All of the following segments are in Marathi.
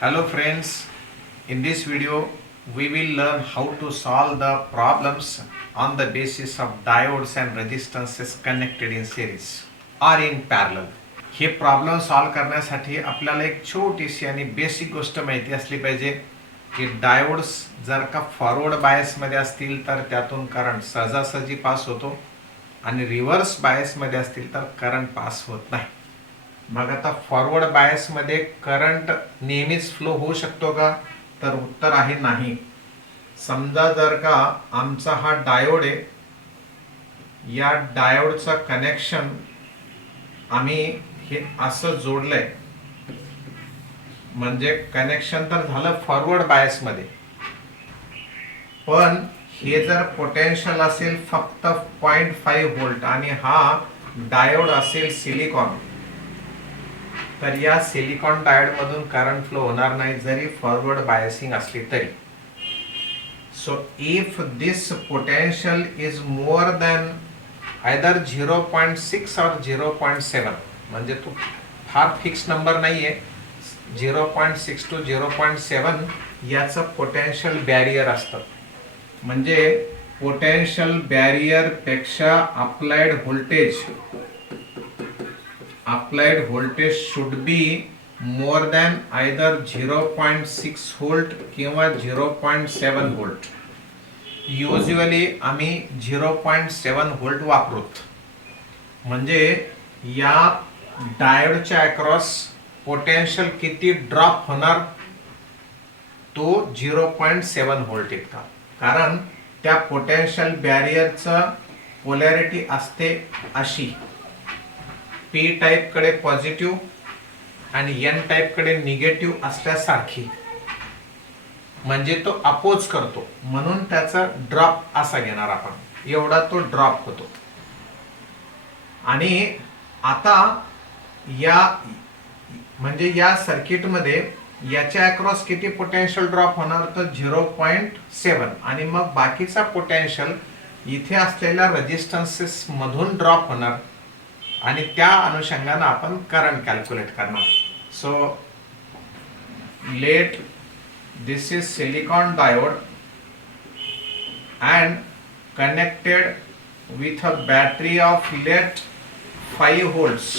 Hello friends, in this video we will learn how to solve the problems on the basis of diodes and resistances connected in series or in parallel. हे प्रॉब्लेम सॉल्व करण्यासाठी आपल्याला एक छोटीशी आणि बेसिक गोष्ट माहिती असली पाहिजे की डायोड्स जर का फॉरवर्ड बायसमध्ये असतील तर त्यातून करंट सहजासहजी पास होतो आणि रिव्हर्स बायसमध्ये असतील तर करंट पास होत नाही. मग आता फॉरवर्ड बायसमध्ये करंट नेहमीच फ्लो होऊ शकतो का? तर उत्तर आहे नाही. समजा जर का आमचा हा डायोड आहे, या डायोडचं कनेक्शन आम्ही हे असं जोडलंय, म्हणजे कनेक्शन तर झालं फॉरवर्ड बायसमध्ये, पण हे जर पोटेन्शियल असेल फक्त 0.5 व्होल्ट आणि हा डायोड असेल सिलिकॉन, तर या सिलिकॉन डायोड मधून करंट फ्लो होणार नाही जरी फॉरवर्ड बायसिंग असली तरी. So if this potential is more than either 0.6 और 0.7, म्हणजे तो फार फिक्स नंबर नाहीये, 0.6 to 0.7 याचं पोटेन्शियल बॅरियर असतं. म्हणजे पोटेन्शियल बॅरियर पेक्षा applied voltage should be more than either 0.6 volt किंवा 0.7 व्होल्ट. युजली आम्ही 0.7 व्होल्ट वापरतो. म्हणजे या डायोडच्या अक्रॉस पोटेन्शियल किती ड्रॉप होणार? तो 0.7 व्होल्ट इतका. कारण त्या पोटेन्शियल बॅरियरचं पोलॅरिटी असते अशी, पी टाईप कडे पॉझिटिव्ह आणि एन टाईप कडे निगेटिव्ह असल्यासारखी. म्हणजे तो अपोज करतो, म्हणून त्याचा ड्रॉप असा घेणार आपण, एवढा तो ड्रॉप होतो. आणि आता या म्हणजे या सर्किटमध्ये याच्या अक्रॉस किती पोटेन्शियल ड्रॉप होणार? तर 0.7. आणि मग बाकीचा पोटेन्शियल इथे असलेल्या रेजिस्टन्सेस मधून ड्रॉप होणार आणि त्या अनुषंगाने आपण करंट कॅल्क्युलेट करणार. So let this is silicon diode and connected with a battery of let 5 volts.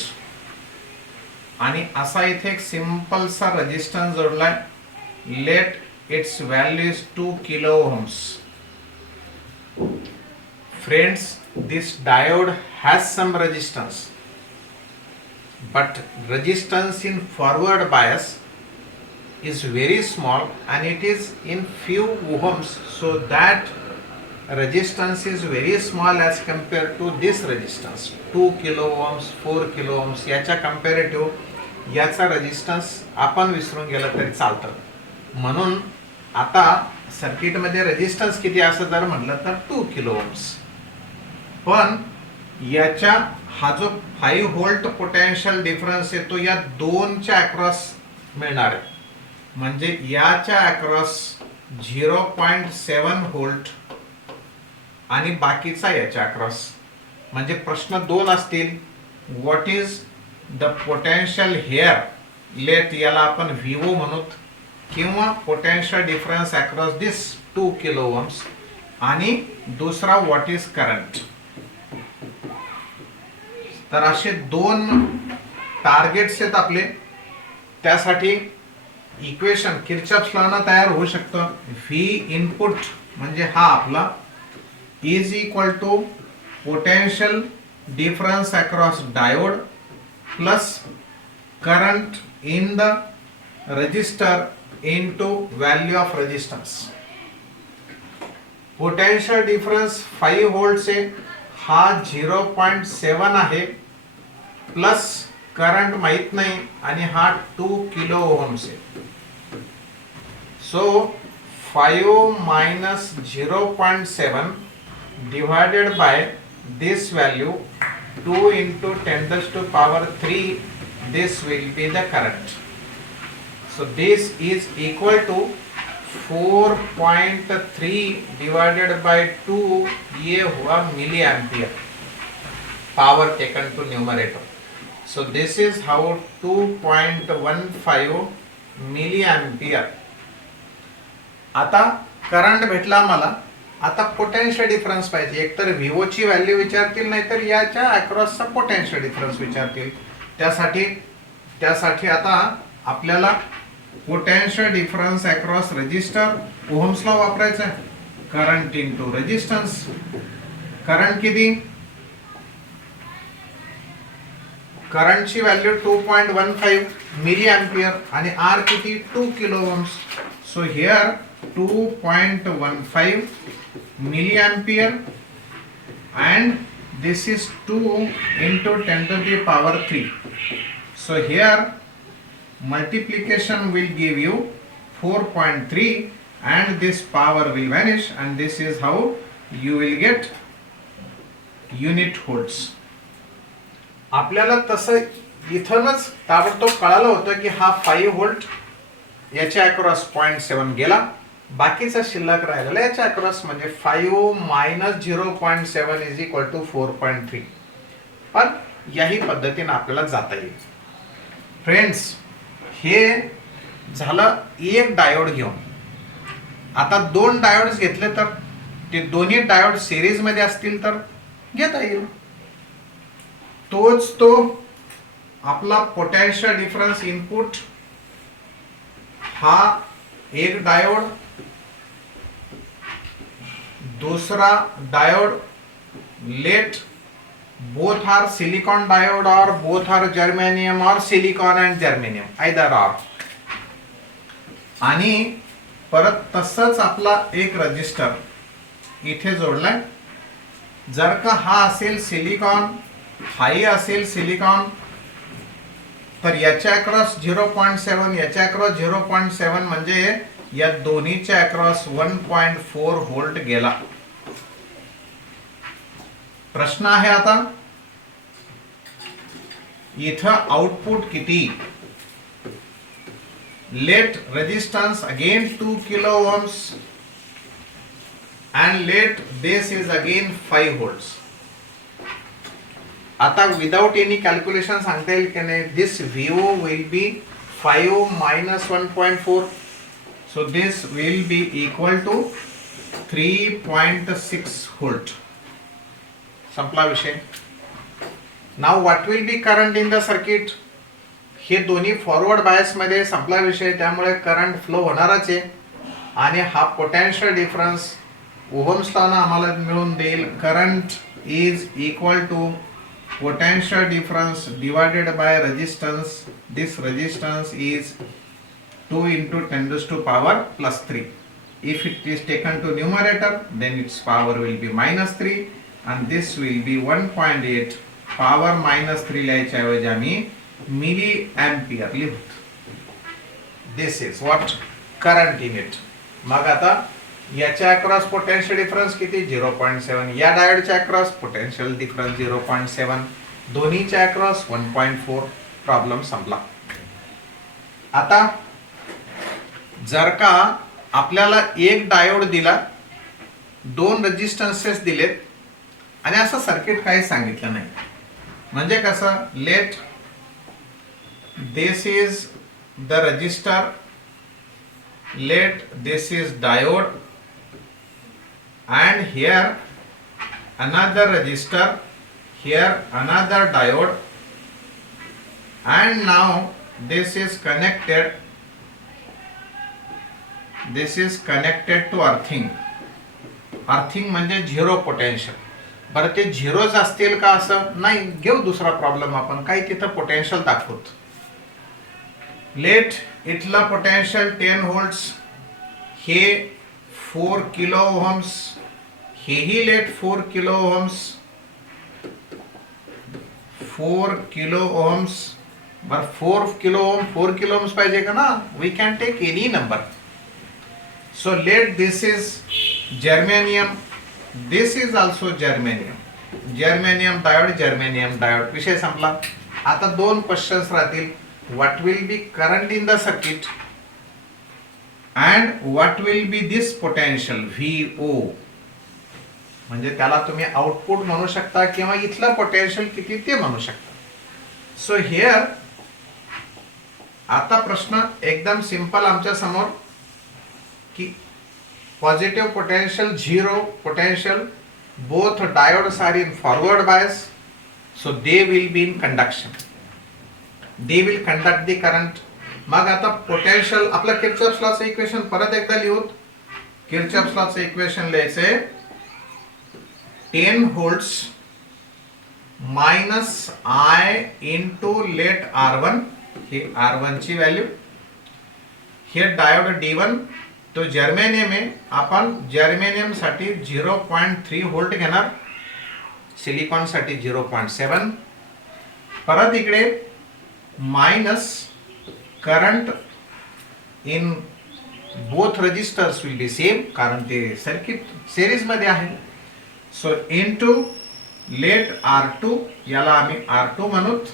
आणि असा इथे एक सिंपल सा रेजिस्टन्स जोडलाय. Let its value is 2 kilo ohms. Friends, this diode has some resistance, but resistance in forward bias is very small and it is in few ohms, so that resistance is very small as compared to this resistance. 2 kilo ohms, 4 kilo ohms याच्या कंपॅरेटिव्ह याचा रेजिस्टन्स आपण विसरून गेला तरी चालतं. म्हणून आता सर्किटमध्ये रेजिस्टन्स किती असं जर म्हटलं तर 2 किलो ओहम्स. पण याच्या हा जो 5 व्होल्ट पोटेन्शियल डिफरन्स आहे तो या दोनच्या अक्रॉस मिळणार आहे. म्हणजे याच्या अक्रॉस 0.7 व्होल्ट आणि बाकीचा याच्या अक्रॉस. म्हणजे प्रश्न दोन असतील. What is the potential here? Let याला आपण व्हीओ म्हणू, किंवा potential difference across this 2 kilo ohms. आणि दुसरा व्हॉट इज करंट. तर असे दोन टार्गेट्स आहेत आपले. त्यासाठी इक्वेशन किर्चॉफ्स लॉ तयार होऊ शकतं. व्ही इनपुट म्हणजे हा आपला is equal to potential difference across diode plus current in the resistor into value of resistance. Potential difference 5 volt आहे, हा 0.7 आहे, प्लस करंट माहित नाही आणि हा 2 किलो ओहम्स आहे. So 5 minus 0.7 divided by this value 2 into 10⁻³ this will be the current. So this is equal to 4.3 divided by 2, ये हुआ milli ampere power taken to numerator. So this is how 2.15 milli ampere. आता करंट भेटला मला. आता पोटेन्शियल डिफरन्स पाहिजे. एकतर व्हीओ ची व्हॅल्यू विचारतील, नाहीतर याच्या अक्रॉसचा पोटेन्शियल डिफरन्स विचारतील. त्यासाठी आता आपल्याला potential difference across resistor Ohm's law वापरायचा आहे. Current into resistance. करंट किती? करंटची व्हॅल्यू 2.15 मिली एम्पियर आणि आर किती? 2 kilo ohms. So here 2.15 milli ampere and this is 2 into 10 to the power 3. So here multiplication will give you 4.3 and this power will vanish and this is how you will get unit volts. आपल्याला तसं इथूनच ताबडतोब कळालं होतं की हा 5 व्होल्ट याच्या अक्रॉस 0.7 गेला. बाकीचा शिल्लक राहिलेला याच्या अक्रॉस म्हणजे 5 मायनस 0.7 इज इक्वल टू 4.3. पण याही पद्धतीने आपल्याला जाता येईल. फ्रेंड्स, हे झालं एक डायोड घेऊन. आता 2 डायोड्स घेतले तर ते दोन्ही डायोड सिरीज मध्ये असतील तर घेता येईल. तोच तो आपला पोटेन्शियल डिफरन्स इनपुट. हा एक डायोड, दूसरा diode. Let both are silicon diode और बोथ आर जर्मेनियम और silicon and germanium, either are. आणि परत तसंच आपला एक रजिस्टर इथे जोडलाय. जर का हा असेल सिलिकॉन, हाही असेल सिलिकॉन, तर याच्या अक्रॉस 0.7, याच्या अक्रॉस 0.7 म्हणजे या दोन्हीच्या अक्रॉस 1.4 व्होल्ट गेला. प्रश्न आहे आता इथं आउटपुट किती? Let resistance again 2 kilo ohms and let this is again 5 volts. आता विदाउट एनी कॅल्क्युलेशन सांगता येईल की नाही? दिस VO will be 5 minus 1.4, so this will be equal to 3.6 volt. संपला विषय. Now what will be current in the circuit? हे दोन्ही फॉरवर्ड बायस मध्ये संपला विषय. त्यामुळे करंट फ्लो होणारच आहे. आणि हा पोटेन्शियल डिफरन्स ओहम्स लॉ आम्हाला मिळून देईल. Current is equal to potential difference divided by resistance. This resistance is 2 into 10 to the power plus 3. If it is taken to numerator, then its power will be minus 3 and this will be 1.8 power minus 3 लिहायच्या ऐवजी आम्ही मिली एम्पियर लिहू. This is what current in it. मग आता याच्या अक्रॉस पोटेन्शियल डिफरन्स किती? 0.7. या डायोडच्या अक्रॉस पोटेन्शियल डिफरन्स 0.7. दोन्हीच्या अक्रॉस 1.4. प्रॉब्लेम संपला. आता जर का आपल्याला एक डायोड दिला, 2 रेजिस्टन्सेस दिलेत आणि असं सर्किट काही सांगितलं नाही, म्हणजे कसं? Late this is the register, late this is diode, and here another resistor, here another diode, and now this is connected to earthing. earthing म्हणजे झिरो पोटेन्शियल. बरं ते झिरोज असतील का? असं नाही. घेऊ दुसरा प्रॉब्लेम आपण. काही तिथं पोटेन्शियल दाखवत. लेट इथला पोटेन्शियल 10 व्होल्ट्स, हे 4 किलो ओहम्स, हेही let 4 kilo ohms, 4 kilo ohms. बर 4 किलो ओहम्स पाहिजे का ना? We can take any number. So let this is germanium, this is also germanium. Germanium diode. विषय संपला. आता 2 क्वेश्चन्स राहतील. What will be current in the circuit and what will be this potential VO. म्हणजे त्याला तुम्ही आउटपुट म्हणू शकता किंवा इथला पोटेन्शियल किती ते म्हणू शकता. सो हिअर आता प्रश्न एकदम सिंपल आमच्या समोर की positive potential, zero potential, both diodes are in forward bias, so they will be in conduction, they will conduct the current. मग आता पोटेन्शियल आपलं किर्चॉफ्स लॉचं इक्वेशन परत एकदा लिहूत. किर्चॉफ्स लॉचं इक्वेशन लिहायचंय 10 volts minus I into let R1, ही R1 ची व्हॅल्यू. हे डायोड D1 तो जर्मेनियम आहे, आपण जर्मेनियम साठी 0.3 व्होल्ट घेणार, सिलिकॉन साठी 0.7. परत इकडे minus current in both resistors will be same, कारण ते सर्किट सिरीज मध्ये आहे. सो इनटू लेट R2, याला आम्ही R2 म्हणूत,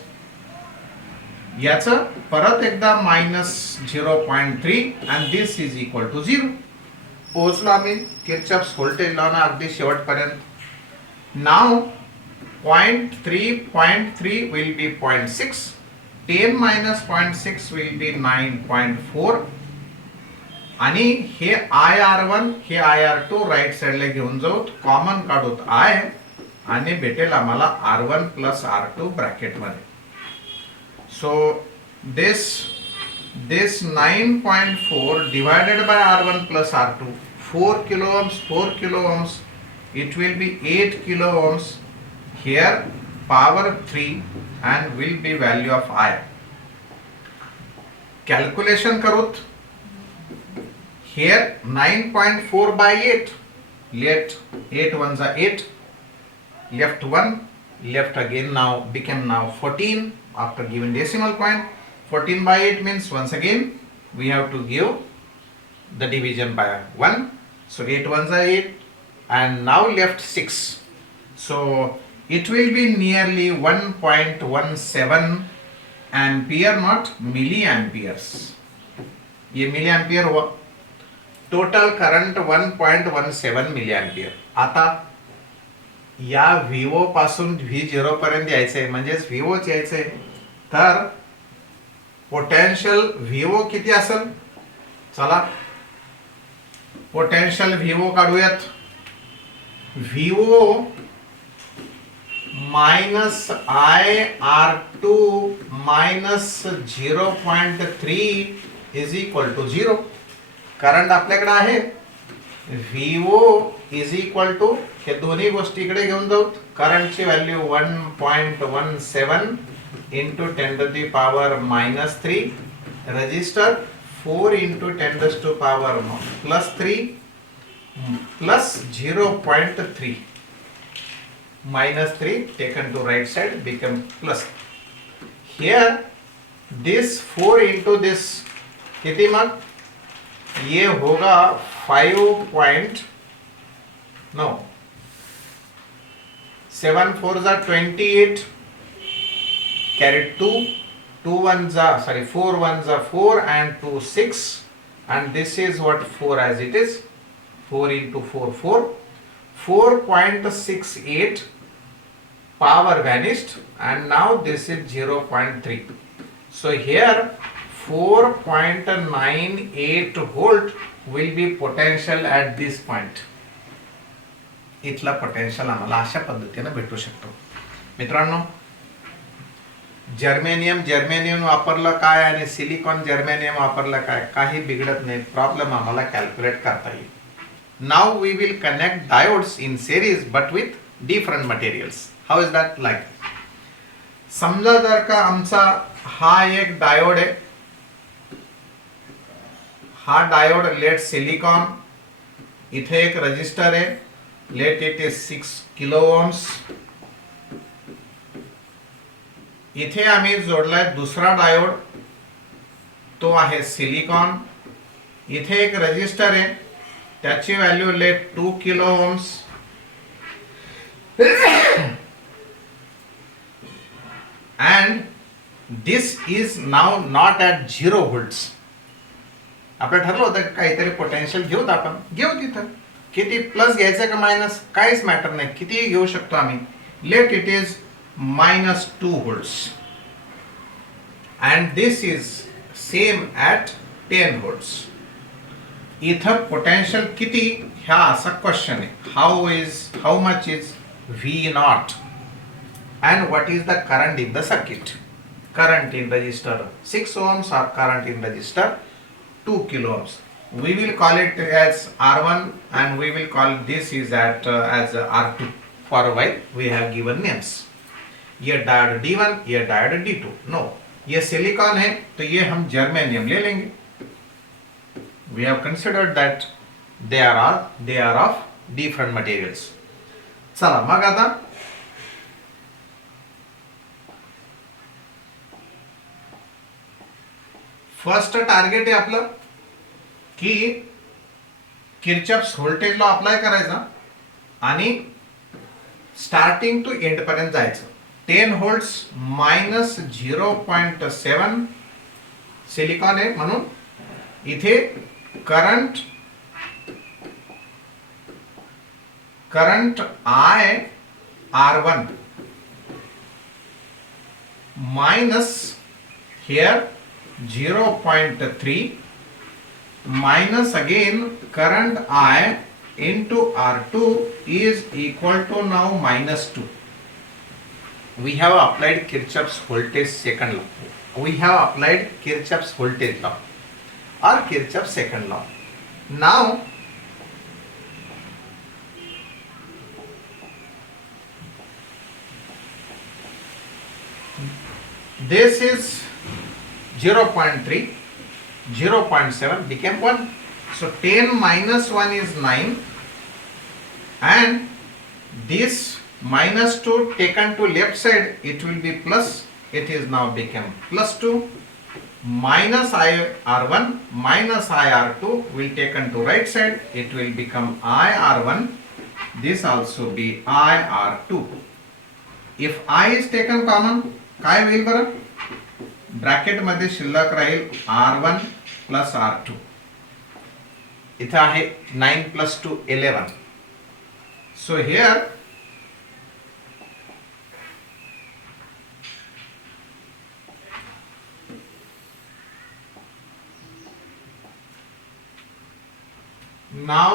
याचं परत एकदा minus 0.3 and this is equal to 0. पोहोचलो आम्ही किर्चॉफ्स व्होल्टेज लॉ ना अगदी शेवटपर्यंत. नाव 0.3 will be 0.6, 10 minus 0.6 will be 9.4. आणि हे IR1 हे IR2 राईट साइडला घेऊन जाऊत, कॉमन काढूत I आणि भेटेल आम्हाला R1 प्लस R2 ब्रॅकेट मध्ये. So this 9.4 divided by R1 plus R2, 4 kilo ohms, it will be 8 kilo ohms. Here power 3 and will be value of I. Calculation करूत. Here 9.4 by 8, let 8 ones are 8, left 1, left again now became now 14 after giving decimal point. 14 by 8 means once again we have to give the division by 1. So 8 ones are 8 and now left 6. So it will be nearly 1.17 ampere, not milliamperes. ये milliampere हुआ. Total current 1.17 milliampere. आता या VO पासून V0 पर्यंत यायचंय, म्हणजेच VO यायचंय, तर पोटेन्शियल VO किती असेल? चला पोटेन्शियल VO काढूयात. VO minus IR2 minus 0.3 is equal to 0. Current आपल्याकडे आहे VO इज इक्वल टू, हे दोन्ही गोष्टी इकडे घेऊन जाऊ. करंटची value 1.17 into 10 to the power minus 3, resistor 4 into 10 to power plus 3 plus 0.3, minus 3 taken to right side become plus. Here this 4 into this किती, मग ये होगा 7 4 जा 28, carry 2 1 जा 4 1 जा 4 and 2 6, and this is what 4 as it is, 4 into 4 4.68 power vanished, and now this is 0.3. So here 4.98 volt will be potential at this point. इथला पोटेन्शियल आम्हाला अशा पद्धतीने भेटू शकतो. मित्रांनो, जर्मेनियम वापरलं काय आणि सिलिकॉन जर्मेनियम वापरलं काय, काही बिघडत नाही. प्रॉब्लेम आम्हाला कॅल्क्युलेट करता येईल. Now we will connect diodes in series but with different materials. How is that like? समजा जर का आमचा हा एक डायोड आहे, हा डायोड लेट सिलिकॉन, इथे एक रजिस्टर आहे, let it is 6 kilo ohms. इथे आम्ही जोडलाय दुसरा डायोड, तो आहे सिलिकॉन. इथे एक रजिस्टर आहे, त्याची value let 2 kilo ohms. and this is now not at 0 volts. आपण ठरलं होतं काहीतरी पोटेन्शियल घेऊत, आपण घेऊ तिथं. किती प्लस घ्यायचं का मायनस, काहीच मॅटर नाही, कितीही घेऊ शकतो आम्ही. Late it is -2 volts and this is same at 10 volts. इथं पोटेन्शियल किती ह्या असा क्वेश्चन आहे. How much is V0 and what is the current in the circuit? Current in resistor 6 ohms or current in resistor 2 kilo ohms. We will call it as R1 and we will call this is as R2 for a while. We have given names. ये डायोड D1, ये डायोड D2. नो, ये सिलिकॉन है तो ये हम जर्मेनियम ले लेंगे. We have considered that they are of different materials. चला मग आता फर्स्ट टार्गेट आहे आपलं की किरचॉफ्स व्होल्टेज लॉ अप्लाय करायचा आणि स्टार्टिंग टू एंड पर्यंत जायचं. 10 व्होल्ट्स मायनस 0.7 सिलिकॉन आहे म्हणून इथे current I R1 minus here 0.3 minus again current I into R2 is equal to now minus 2. We have applied Kirchhoff's voltage second law. We have applied Kirchhoff's voltage law or Kirchhoff's second law. Now this is 0.3, 0.7 became 1. So 10 minus 1 is 9 and this minus 2 taken to left side it will be plus, it is now become plus 2, minus I R1 minus I R2 will taken to right side, it will become I R1, this also be I R2. If I is taken common काय होईल बरं, ब्रॅकेट मध्ये शिल्लक राहील R1 प्लस R2. इथे आहे 9 plus 2 11. So here now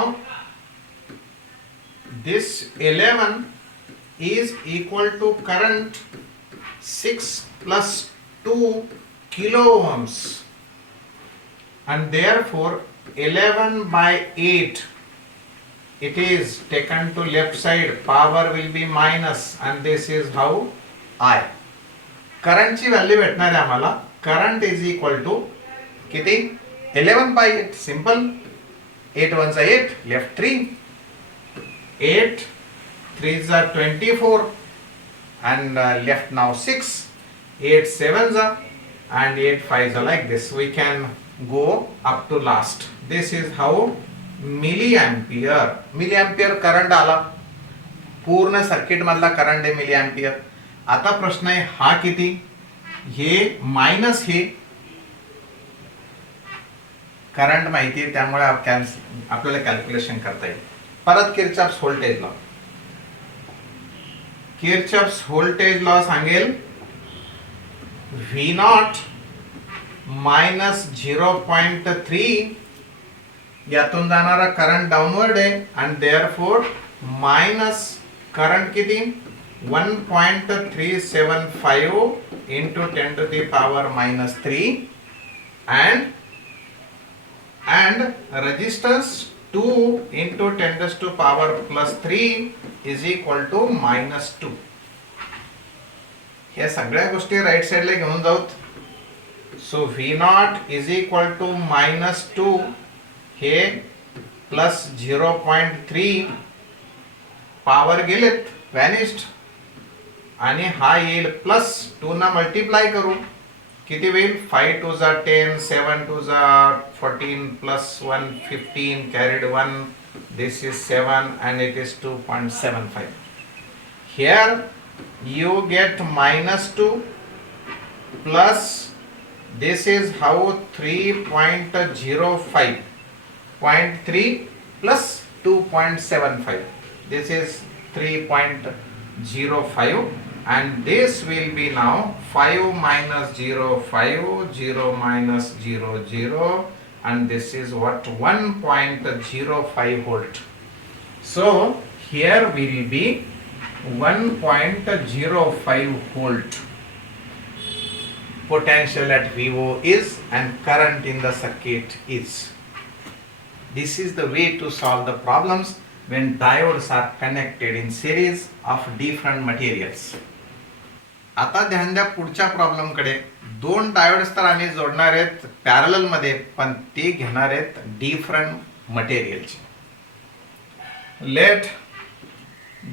this 11 is equal to current 6 plus 2 kilo ohms and therefore 11 by 8 it is taken to left side, power will be minus and this is how I. Current ची व्हॅल्यू भेटणार आहे आम्हाला. करंट इज इक्वल टू किती 11 by 8 simple. 8 1 is 8 left 3, 8 3 is 24 and left now 6, 8 7s are and 8 5s are like this. We can go up to last. This is how milliampere current आला. पूर्ण सर्किट मधला करंट आहे मिलीएम्पियर. आता प्रश्न आहे हा किती, हे मायनस हे करंट माहिती आहे त्यामुळे आपल्याला कॅल्क्युलेशन करता येईल. परत Kirchhoff's voltage law. Kirchhoff's voltage law सांगेल V0 मायनस 0.3 यातून जाणारा करंट डाउनवर्ड आहे आणि देअरफोर मायनस करंट किती 1.375 into 10 to the power minus 3 and resistance 2 into 10 to the power plus 3 is equal to minus 2. ह्या सगळ्या गोष्टी राईट साइडला घेऊन जाऊत. So V0 is equal to minus 2 हे प्लस 0.3 पॉवर गेलेत वॅनिश्ड आणि हा येईल प्लस 2 ना मल्टिप्लाय करू किती होईल 5 2 जा 10 7 2 जा 14 plus 1 15 carried 1 this is 7 and it is 2.75. Here you get minus 2 plus this is how 3.05 0.3 plus 2.75 this is 3.05 and this will be now 5 minus 0 5 0 minus 0 0, and this is what 1.05 volt. So here will be 1.05 volt potential at VO is, and current in the circuit is. This is the way to solve the problems when diodes are connected in series of different materials. आता ध्यान द्या पुढच्या प्रॉब्लेम कडे. दोन डायोड्स तर आम्ही जोडणार आहेत पॅरलल मध्ये, पण ते घेणार आहेत डिफरंट मटेरियलचे. Let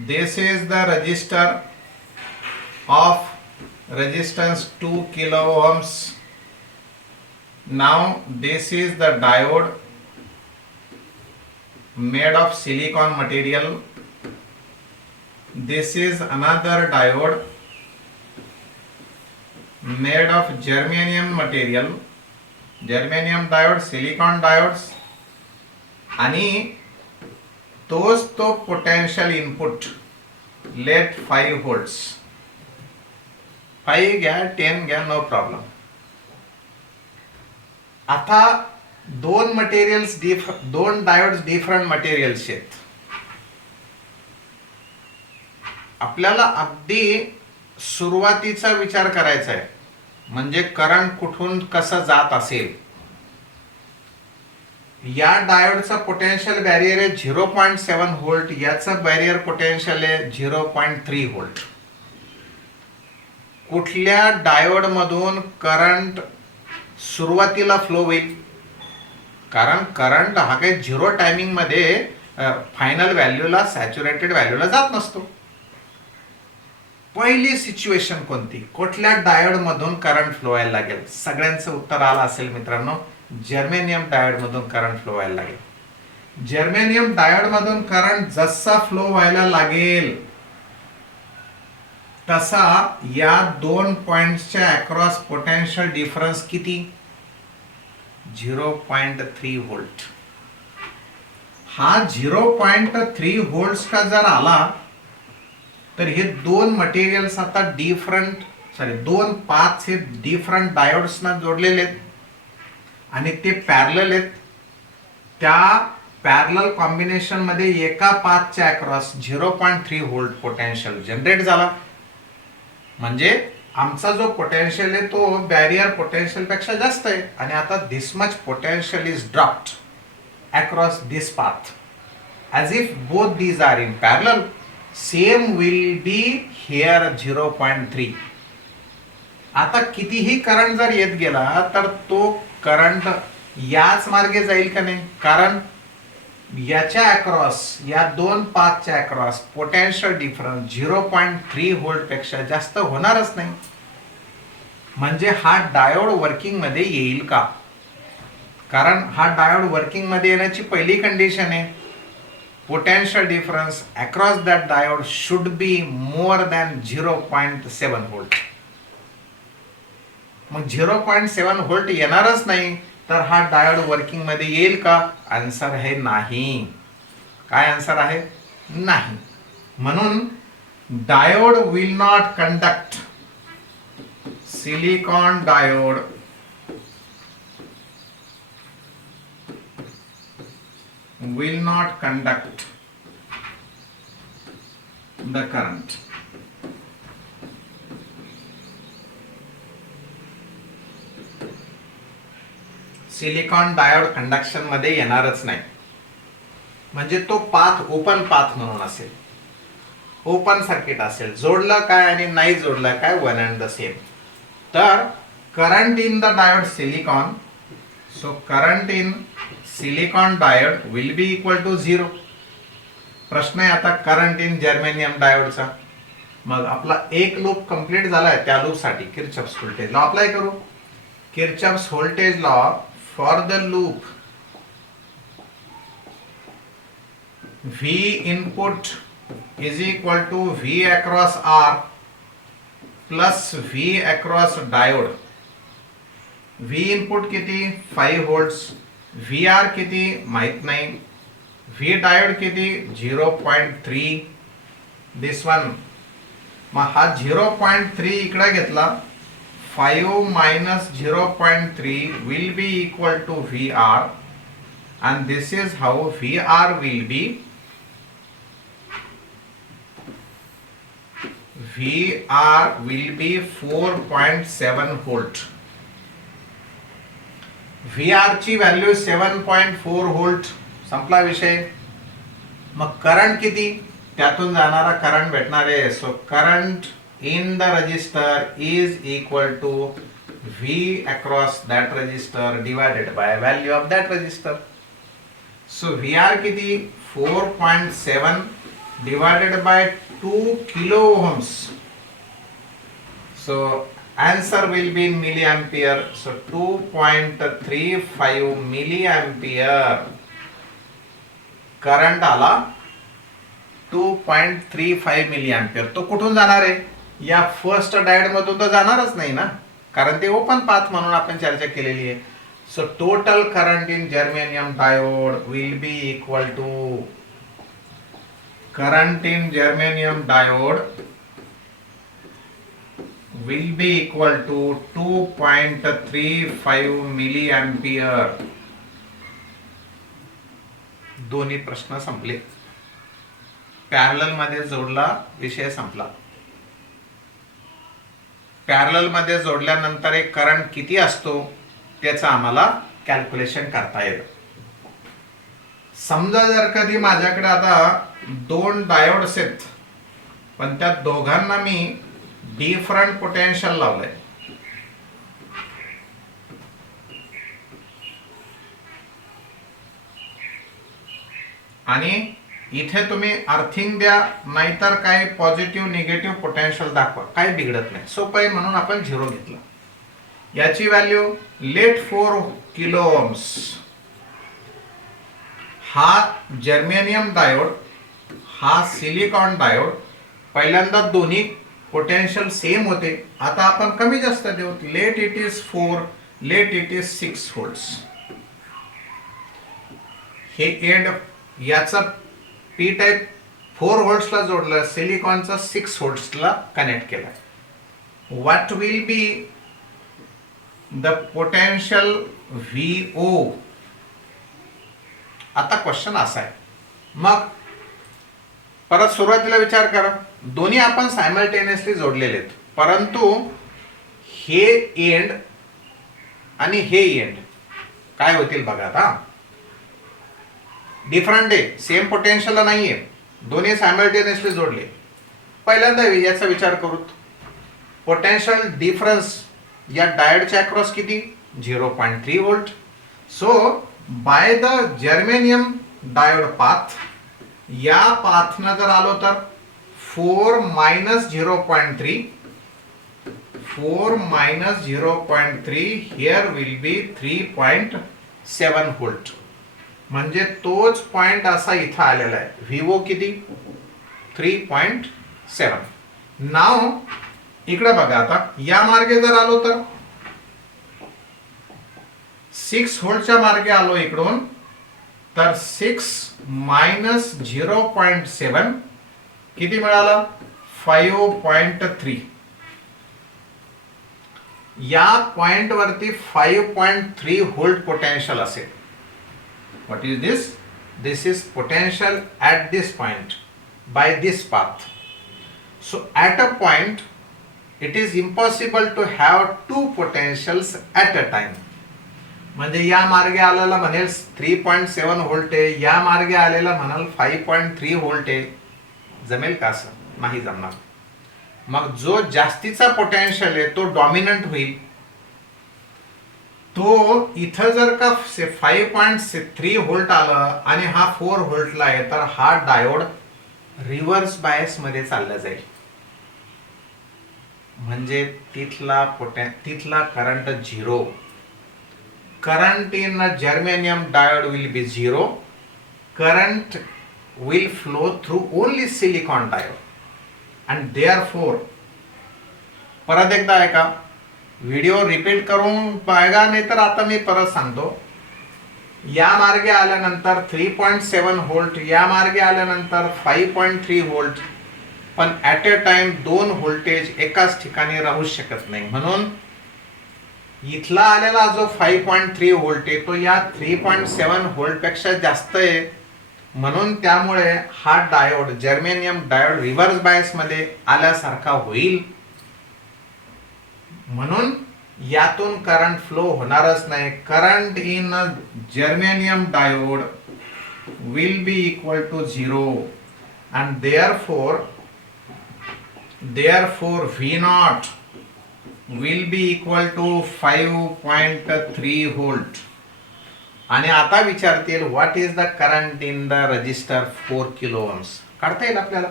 this is the resistor of resistance 2 kilo ohms. Now this is the diode made of silicon material. This is another diode made of germanium material. Germanium diode, silicon diodes, आणि तोच तो potential input. Let 5 volts. 5 घ्या 10 घ्या, नो प्रॉब्लेम. आता दोन मटेरियल्स दोन डायोड्स डिफरंट मटेरियल्स आहेत. आपल्याला अगदी सुरुवातीचा विचार करायचा आहे, म्हणजे करंट कुठून कसं जात असेल. या डायोडचा पोटेन्शियल बॅरियर आहे 0.7 व्होल्ट, याचा बॅरियर पोटेन्शियल आहे 0.3 व्होल्ट. कुठल्या डायोड मधून करंट सुरुवातीला फ्लो होईल, कारण करंट हा काही झिरो टायमिंग मध्ये फायनल व्हॅल्यूला सॅच्युरेटेड व्हॅल्यूला जात नसतो. पहिली सिच्युएशन कोणती, कुठल्या डायोड मधून करंट फ्लो व्हायला लागेल. सगळ्यांचं उत्तर आलं असेल मित्रांनो, जर्मेनियम डायोड मधून करंट फ्लो व्हायला लागेल. जर्मेनियम डायोड मधून करंट जसा फ्लो व्हायला लागेल तसा या दोन पॉइंट्सच्या अक्रॉस पोटेन्शियल डिफरन्स किती, 0.3 व्होल्ट. हा 0.3 व्होल्ट्स का जर आला तर हे दोन मटेरियल्स आता दोन पाथ्स हे डिफरंट डायोड्सना जोडलेले आहेत आणि ते पॅरलल आहेत. त्या पॅरलल कॉम्बिनेशन मध्ये एका पाथच्या अक्रॉस 0.3 व्होल्ट पोटेन्शियल जनरेट झाला. म्हणजे आमचा जो पोटेन्शियल आहे तो बॅरियर पोटेन्शियल पेक्षा जास्त आहे, आणि आता this much potential is dropped across this path. as if both these are in parallel, same will be here 0.3. आता कितीही करंट जर येत गेला तर तो करंट याच मार्गे जाईल का नाही, कारण याच्या अक्रॉस, या दोन पाथच्या अक्रॉस पोटेन्शियल डिफरन्स 0.3 व्होल्ट पेक्षा जास्त होणारच नाही. म्हणजे हा डायोड वर्किंग मध्ये येईल का, कारण हा डायोड वर्किंग मध्ये येण्याची पहिली कंडिशन आहे potential difference across that diode should be more than 0.7 volt. मग 0.7 व्होल्ट येणारच नाही तर हा डायोड वर्किंग मध्ये येईल का, आन्सर आहे नाही. काय आन्सर आहे, नाही. म्हणून diode will not conduct, silicon diode will not conduct the current. Silicon diode conduction मध्ये येणारच नाही. म्हणजे तो पाथ ओपन पाथ म्हणून असेल, ओपन सर्किट असेल. जोडलं काय आणि नाही जोडलं काय, वन अँड द सेम. तर current in the diode silicon, so current in silicon diode will be equal to 0. प्रश्न आहे आता करंट इन जर्मेनियम डायोडचा. मग आपला एक लूप कंप्लीट झालाय. त्या लूप साठी किरचॉफ्स व्होल्टेज लॉ अप्लाय करू. Kirchhoff's voltage law for the loop V input is equal to V across R plus V across diode. V input किती 5 volts, VR किती माहित नाही, V diode किती 0.3, this one. मग हा 0.3 इकडे घेतला, 5 minus 0.3 will be equal to VR, and this is how VR will be. VR will be 4.7 volt. VR ची व्हॅल्यू 7.4 व्होल्ट. संपला विषय. मग करंट किती, त्यातून जाणारा करंट भेटणार आहे. So current in the resistor is equal to V across that resistor divided by value of that resistor. So VR किती, 4.7 divided by 2 kilo ohms. So answer will be in milliampere. So 2.35 milliampere current आला. 2.35 मिलीअँपिअर. तो कुठून जाणार आहे, या फर्स्ट डायोड मधून तर जाणारच नाही ना, कारण ते ओपन पाथ म्हणून आपण चर्चा केलेली आहे. So total current in germanium diode will be equal to, current in germanium diode will be equal to 2.35 milliampere. दोन्ही प्रश्न संपले. पॅरलल मध्ये जोडला, विषय संपला. पॅरलल मध्ये जोडल्यानंतर एक करंट किती असतो त्याचं आम्हाला कॅल्क्युलेशन करता येतं. समजा जर कधी माझ्याकडे आता 2 डायोड्स आहेत, पण त्या दोघांना मी डिफरंट पोटेन्शियल लावलंय, आणि इथे तुम्ही अर्थिंग द्या, नाहीतर काय पॉझिटिव्ह निगेटिव्ह पोटेन्शियल दाखवा, काय बिघडत नाही. सोपं आहे म्हणून आपण 0 घेतला. याची व्हॅल्यू लेट 4 किलो ओम्स. हा जर्मेनियम डायोड, हा सिलिकॉन डायोड. पहिल्यांदा दोन्ही पोटेन्शियल सेम होते, आता आपण कमी जास्त देऊ. Late it is 4, late it is 6 volts. हे एंड याचा पी टाइप 4 व्होल्ट्सला जोडलं, सिलिकॉनचा 6 व्होल्ट्सला कनेक्ट केला. What will be the potential VO. आता क्वेश्चन असा आहे, मग परत सुरुवातीला विचार करा, दोन्ही आपण सायमल्टेनियसली जोडलेले आहेत, परंतु हे एंड आणि हे एंड काय होतील बघा. आता डिफरंट आहे, सेम पोटेन्शियल नाहीये, दोन्ही सायमल्टेनियसली जोडले. पहिल्यांदा याचा विचार करू. पोटेन्शियल डिफरन्स या डायोडच्या अक्रॉस किती, 0.3 volt. So by the germanium diode path, या पाथनं जर आलो तर 4 minus 0.3, 4 minus 0.3 here will be 3.7 volt. म्हणजे तोच पॉइंट असा इथं आलेला आहे. VO किती, 3.7. नाव इकडे बघा. आता या मार्गे जर आलो तर 6 व्होल्टच्या मार्गे आलो इकडून, तर 6 minus 0.7 किती मिळाला, 5.3. या पॉइंट वरती 5.3 व्होल्ट पोटेन्शियल असेल. What is this? This is potential at this point by this path. So at a point it is impossible to have two potentials at a time. म्हणजे या मार्गे आलेला म्हणेल 3.7 व्होल्ट आहे, या मार्गे आलेला म्हणाल 5.3 व्होल्ट आहे. जमेल का असं? नाही जमणार. मग जो जास्तीचा पोटेन्शियल आहे तो डॉमिनंट होईल. तो इथं जर का 5.3 व्होल्ट आलं आणि हा 4 व्होल्टला आहे, तर हा डायोड रिव्हर्स बायस मध्ये चालला जाईल. म्हणजे तिथला current 0. Current in a germanium diode will B 0. Current will flow through only silicon diode and therefore, परत एकदा ऐका, व्हिडिओ रिपीट करून बघा, नाही तर आता मी परत सांगतो. या मार्गे आल्यानंतर 3.7 व्होल्ट, या मार्गे आल्यानंतर 5.3 व्होल्ट. पण ॲट अ टाइम दोन व्होल्टेज एकाच ठिकाणी राहू शकत नाही. म्हणून इथला आलेला जो 5.3 व्होल्ट आहे तो या 3.7 व्होल्ट पेक्षा जास्त आहे. म्हणून त्यामुळे हा diode germanium diode reverse bias मध्ये आल्यासारखा होईल. म्हणून यातून करंट फ्लो होणारच नाही. Current in germanium diode will be equal to 0 and therefore V0 will be equal to 5.3 volt. आणि आता विचारतील what is the current in the register 4 kilo ohms. काढता येईल आपल्याला,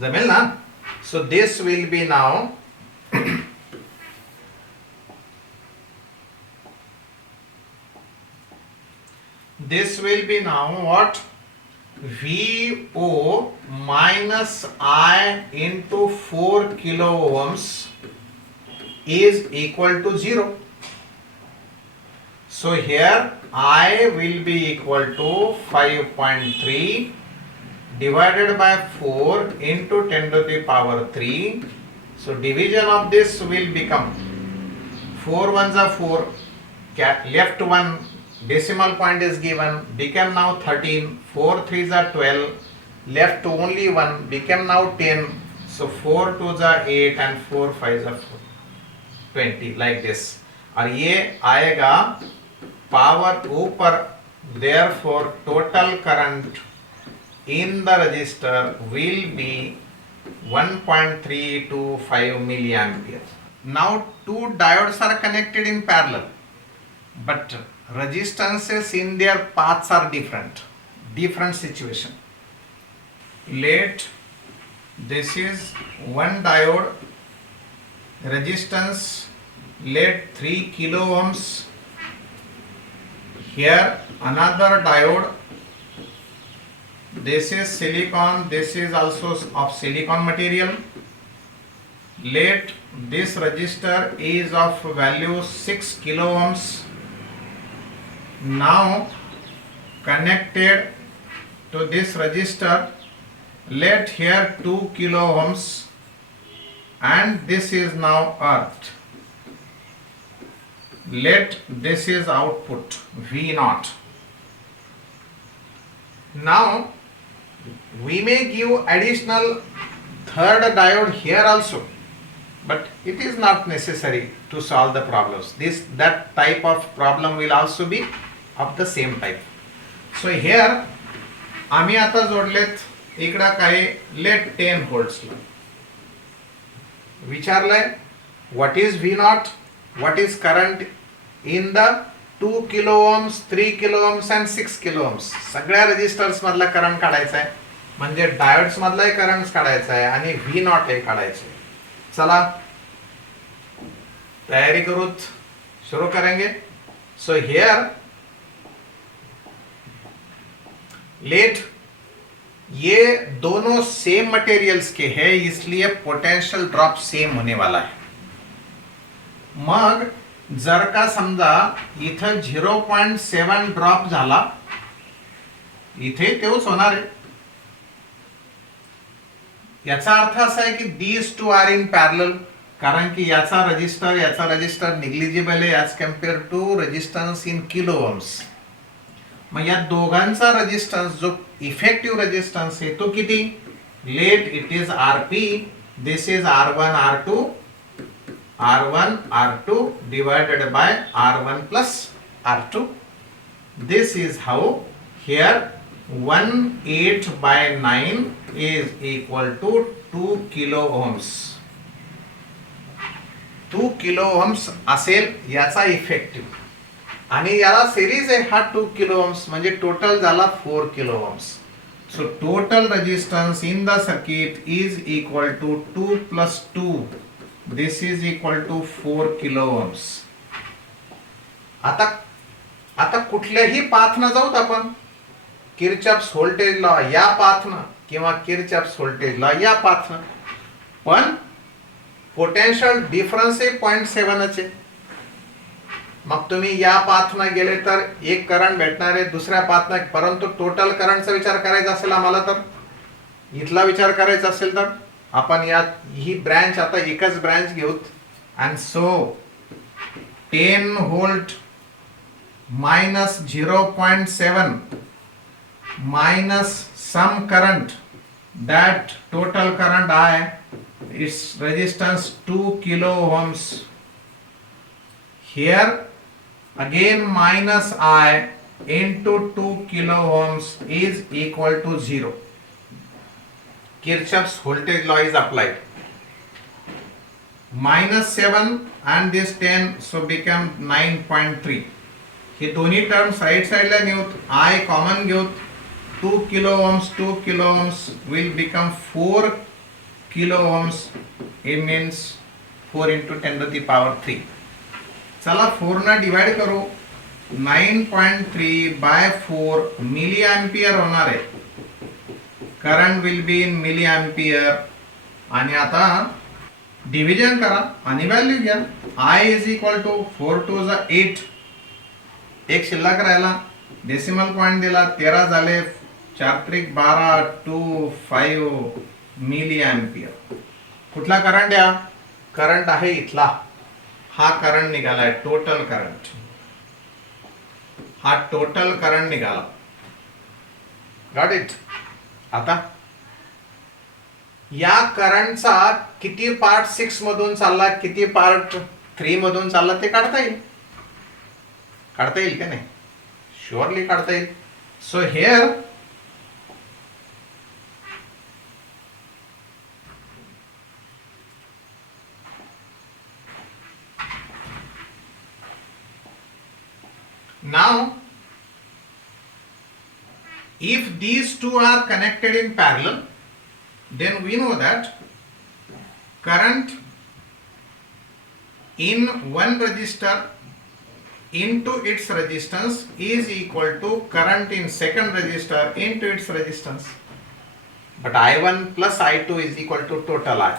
जमेल ना. So this will be now what? VO minus I into 4 kilo ohms is equal to 0. So here I will be equal to 5.3 divided by 4 into 10 to the power 3. So division of this will become 4 ones are 4, left one decimal point is given, became now 13, 4 3s are 12, left only 1, became now 10. So 4 2s are 8 and 4 5s are 20, like this. और ये आएगा पावर ऊपर. therefore total current in the register will be 1.325 milliampere. Now two diodes are connected in parallel, but resistances in their paths are different situation. Let this is one diode, resistance let 3 kilo ohms. Here another diode, this is silicon, this is also of silicon material. Let this resistor is of value 6 kilo ohms. Now connected to this resistor, let here 2 kilo ohms and this is now earth. Let this is output V0. Now we may give additional third diode here also, but it is not necessary to solve the problems. That type of problem will also be of the same type. So here आम्ही आता जोडलेत इकडं काही late 10 व्होल्ट्सला. विचारलंय what is V0, what is current in the 2 kilo ohms, 3 kilo ohms and 6 kilo ohms. सगळ्या रेजिस्टर्स मधला करंट काढायचा आहे, म्हणजे डायोड्स मधलाही करंट काढायचा आहे आणि V0 हे काढायचे. चला तयारी करूत, शुरू करेंगे. सो हियर लेट ये दोनों सेम मटेरियल्स के हैं, इसलिए पोटेंशियल ड्रॉप सेम होने वाला है. मग जर का समजा इथं 0.7 ड्रॉप झाला, इथे तेच होणार आहे. याचा अर्थ असा आहे की these two are in parallel, कारण की याचा रजिस्टर निग्लिजिबल आहे as compare to resistance in kilo ohms. मग या दोघांचा रेजिस्टन्स जो इफेक्टिव्ह रेजिस्टन्स आहे तो किती? Late it is RP, this is R1 R2 divided by R1 plus R2. This is how here 1/8/9 is equal to 2 kilo ohms. 2 kilo ohms असेल याचा इफेक्टिव्ह, आणि याला सिरीज आहे हा 2 किलो ohms, म्हणजे टोटल झाला 4 kilo ohms. So total resistance in the circuit is equal to 2 plus 2. This is equal to 4 kilo ohms. आता कुठल्याही पाथनं जाऊत आपण, किरचॉफ्स व्होल्टेज लॉ या पाथनं किंवा किरचॉफ्स व्होल्टेज लॉ या पाथनं, पण पोटेन्शियल डिफरन्स आहे 0.7 आहे. मग तुम्ही या पाथनं गेले तर एक करंट भेटणार आहे, दुसऱ्या पाथनं, परंतु टोटल करंटचा विचार करायचा असेल आम्हाला, तर इथला विचार करायचा असेल तर आपण यात ही ब्रँच आता एकच ब्रँच घेऊत. And so 10 volt minus 0.7 minus some current, that total current I, its resistance 2 kilo ohms. Here again minus I into 2 kilo ohms is equal to 0. Kirchhoff's voltage law is applied. Minus 7 and this 10, so become 9.3. हे दोन्ही टर्म्स राईट साईडला नेऊत, आय कॉमन घेऊत, 2 kilo ohms will become 4 kilo ohms. It means 4 into 10 to the power 3. चला 4 ना डिवाइड करू, 9.3 by 4 मिली एम्पियर होणार आहे. Current will be in milli ampere. आणि आता डिव्हिजन करा आणि व्हॅल्यू घ्या. I is equal to 4 to 8. एक शिल्लक राहिला, डेसिमल पॉइंट दिला, 13 झाले, 4 त्रिक 12, 2 5 मिली एम्पियर. कुठला करंट या? करंट आहे इथला. हा करंट निघालाय, टोटल करंट. हा टोटल करंट निघाला. Got it? आता या करंटचा किती पार्ट 6 मधून चालला, किती पार्ट 3 मधून चालला ते काढता येईल. काढता येईल का नाही? शुअरली काढता येईल. So here now if these two are connected in parallel, then we know that current in one resistor into its resistance is equal to current in second resistor into its resistance. But I1 plus I2 is equal to total I,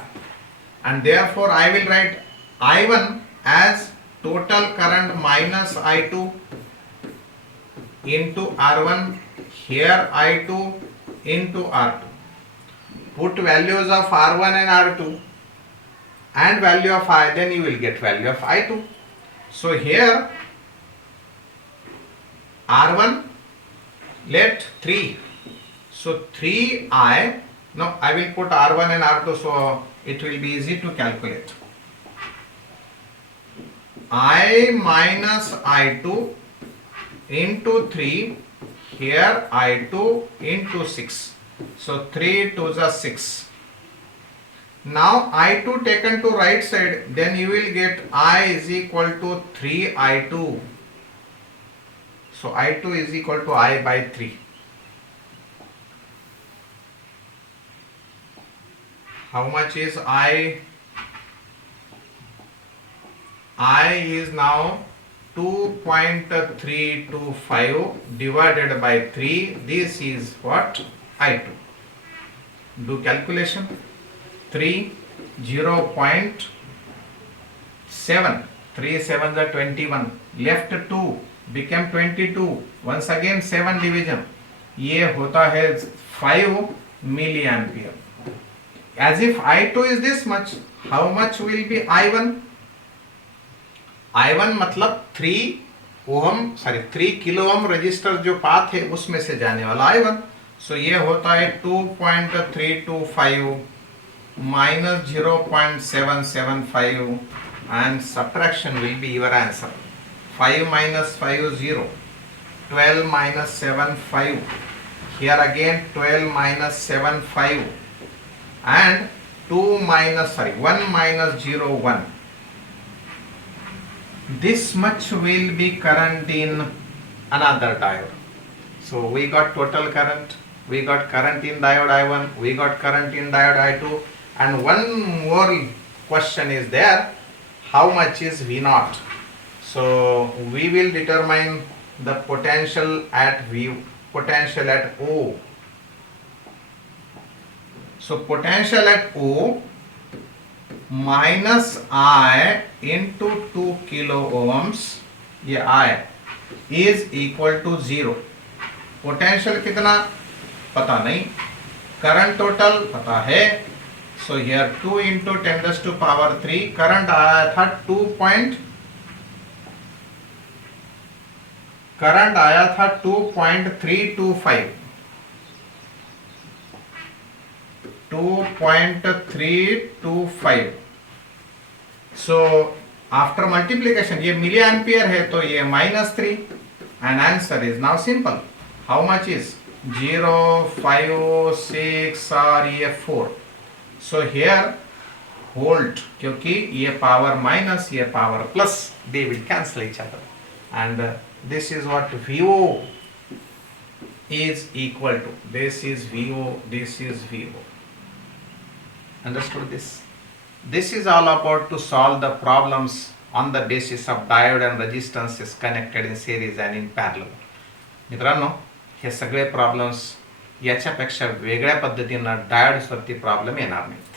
and therefore I will write I1 as total current minus I2 into R1, here I2 into R2. Put values of R1 and R2 and value of I, then you will get value of I2. So here R1, let 3, so 3I, no, I will put R1 and R2 so it will be easy to calculate. I minus I2 into 3, here I2 into 6, so 3 to the 6. Now I2 taken to right side, then you will get I is equal to 3I2. So I2 is equal to I by 3. How much is I? I is now 2.325 divided by 3. This is what? I2. Do calculation. 3, 0.7. 3 7s are 21. Left 2. Became 22. Once again 7 division. ये होता है 5 milli ampere. As if I2 is this much, how much will be I1? I1 मतलब 3 किलो ओम रजिस्टर जो पाथ है उसमें से जाने वाला I1. सो ये होता है 2.325 minus 0.775 and subtraction will be your answer. 5 minus 5 is 0. 12 minus 7 5. Here again 12 minus 7 5 and 1 minus 0 1. This much will be current in another diode. So we got total current, we got current in diode I1, we got current in diode I2, and one more question is there, how much is V0? So we will determine the potential at potential at O. So potential at O minus I into 2 kilo ohms, ये I is equal to 0. Potential कितना पता नहीं, करंट टोटल पता है. So here 2 into 10 raised to power 3 current आया था 2 पॉइंट करंट आया था 2.325 2.325. So after multiplication ये मिली एम्पियर है तो ये -3 and answer is now simple. How much is 0, 5, 6 or ये 4. So here volt क्योंकि ये पावर माइनस ये power plus they will cancel each other and this is what VO is equal to. This is VO, this is VO. Understood this? This is all about to solve the problems on the basis of diode and resistance is connected in series and in parallel. मित्रांनो हे सगळे प्रॉब्लेम्स याच्यापेक्षा वेगळ्या पद्धतीनं डायोड्सवरती प्रॉब्लेम येणार नाहीत.